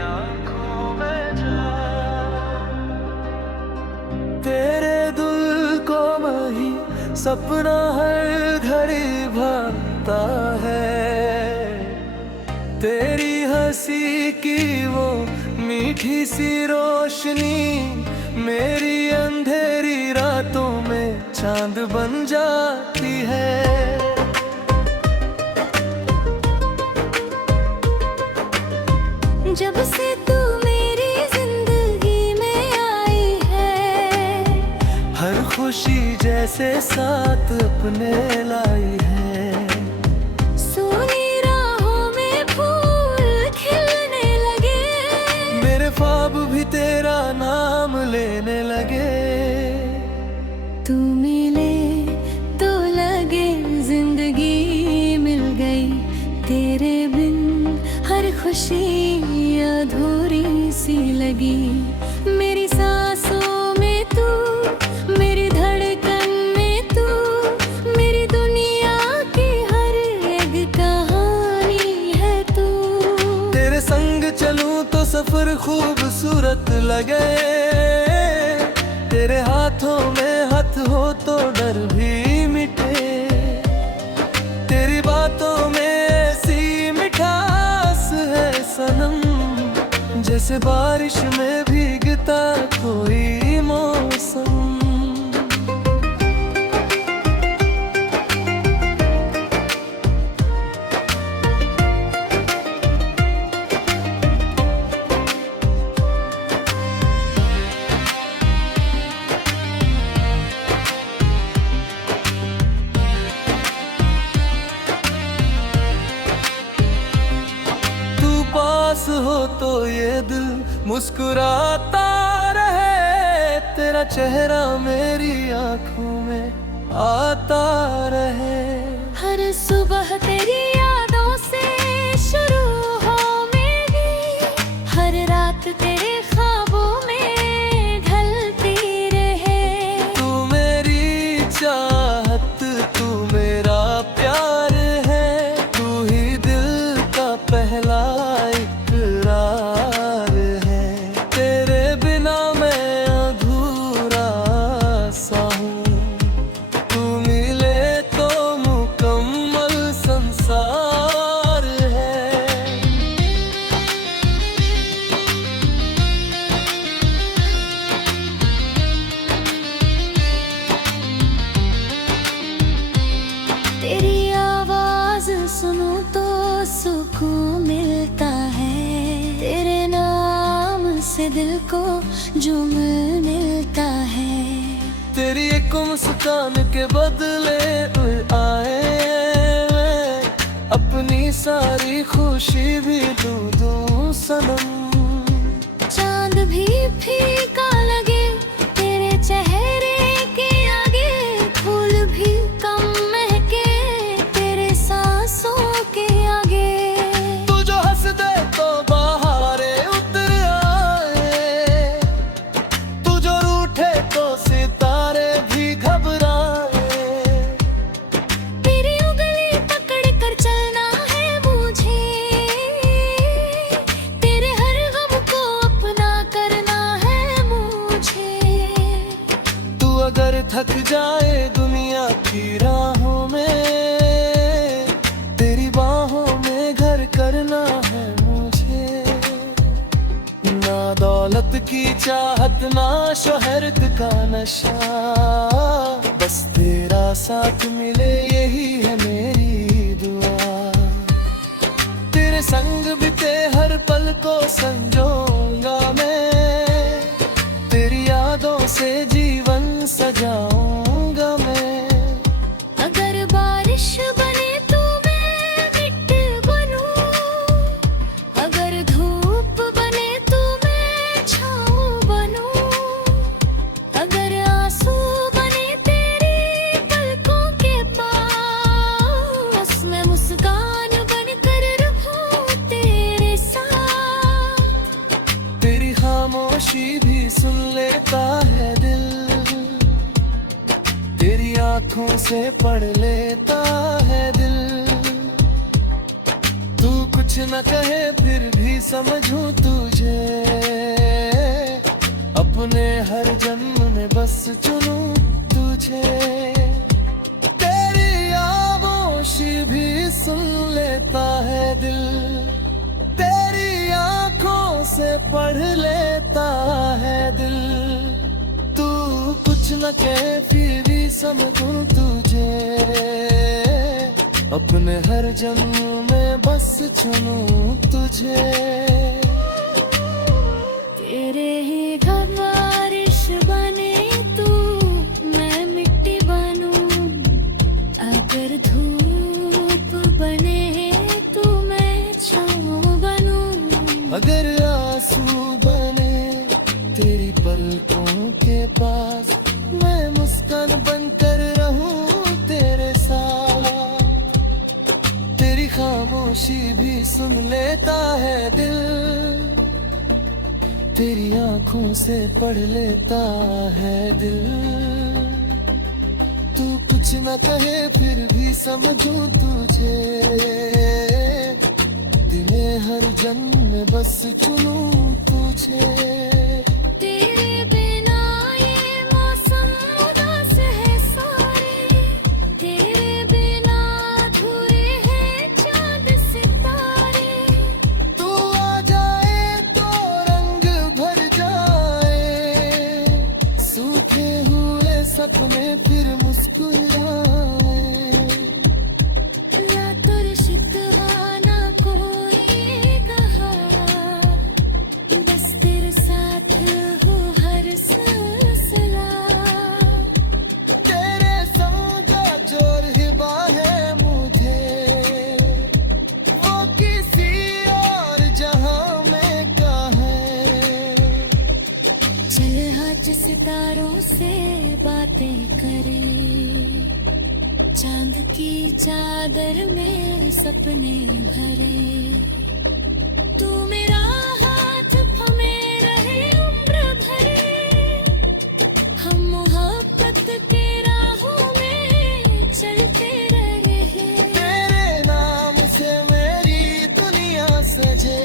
आँखों में जा, तेरे दिल को वही सपना हर घड़ी भाता है। तेरी हंसी की वो मीठी सी रोशनी मेरी अंधेरी रातों में चांद बन जाती है। जब से तू मेरी जिंदगी में आई है, हर खुशी जैसे साथ अपने लाई है। सोनी राहों में फूल खिलने लगे, मेरे ख्वाब भी तेरा नाम लेने लगे। तू मिले तो लगे जिंदगी मिल गई, तेरे बिन हर खुशी अधूरी सी लगी। मेरी सांसों में तू, मेरी धड़कन में तू, मेरी दुनिया की हर एक कहानी है तू। तेरे संग चलूं तो सफर खूबसूरत लगे, तेरे हाथों में हाथ हो तो डर भी मिटे। तेरी बातों में ऐसी मिठास है सनम, जैसे बारिश में भीगता कोई मौसम। पास हो तो ये दिल मुस्कुराता रहे, तेरा चेहरा मेरी आंखों में आता रहे। हर सुबह तेरी यादों से शुरू हो मेरी, हर रात तेरे ख्वाबों में ढलती रहे। तू मेरी चाहत, तू मेरा प्यार है, तू ही दिल का पहला इकरार है। तेरे बिना मैं अधूरा सा हूँ, तू मिले तो मुकम्मल संसार है। तेरी आवाज सुनूं तो सुकून मिलता है, तेरे नाम से दिल को जुम्न मिलता है। तेरी एक मुस्कान के बदले आए, अपनी सारी खुशी भी दूं सनम। चांद भी फीका लगे तेरे चेहरे के आगे, फूल भी कम महके तेरे सांसों के आगे। तू जो हंस दे तो बहारे उतर आए, तू जो रूठे तो सितारे भी घबराए। तेरी उंगली पकड़ कर चलना है मुझे, तेरे हर गम को अपना करना है मुझे। तू अगर थक जाए दुनिया की राहों में, तेरी बाहों में घर करना है मुझे। ना दौलत की चाहत, ना शोहरत का नशा, बस तेरा साथ मिले यही है मेरी दुआ। तेरे संग बिते हर पल को संजोऊंगा मैं, तेरी यादों से जीवन सजाऊंगा मैं। अगर बारिश बने तो मैं मिट्टी बनूं, अगर धूप बने तो मैं छाँव बनूं, अगर आंसू बने तेरी पलकों के पास, मैं मुस्कान बनकर रहूं तेरे साथ। तेरी खामोशी भी सुन लेता है दिल, तेरी आंखों से पढ़ लेता है दिल। तू कुछ कुछ न कहे फिर भी समझूं तुझे, अपने हर जन्म में बस चुनूं तुझे। तेरी आगोशी भी सुन लेता है दिल, तेरी आंखों से पढ़ लेता है दिल। तू कुछ न कहे फिर भी समझूं तुझे, अपने हर जन्म में बस चुनूं तुझे। तेरे ही बारिश बने तू, मैं मिट्टी बनूं। अगर धूप बने तू, मैं छाँव बनूं। अगर आंसू बने तेरी पलकों के पास, मैं मुस्कान बनकर रहूं तेरे साथ। तेरी खामोशी भी सुन लेता है दिल, तेरी आंखों से पढ़ लेता है दिल। तू कुछ न कहे फिर भी समझूं तुझे, दिने हर जन्म में बस चुनूं तुझे। तेरे बिना ये मौसम उदास है सारे, तेरे बिना अधूरे हैं चांद सितारे। तू आ जाए तो रंग भर जाए, सूखे हुए सपने फिर मुस्कुराए। रातों शिकवा ना कोई कहा, बस तेरे साथ हो हर सिलसिला। तेरे संग जो हिबा है मुझे, वो किसी और जहां में का है। चल आज सितारों से बातें करें, चांद की चादर में सपने भरे। तू मेरा हाथ थमे रहे उम्र भरे, हम मोहब्बत के राहों में चलते रहे। तेरे नाम से मेरी दुनिया सजे,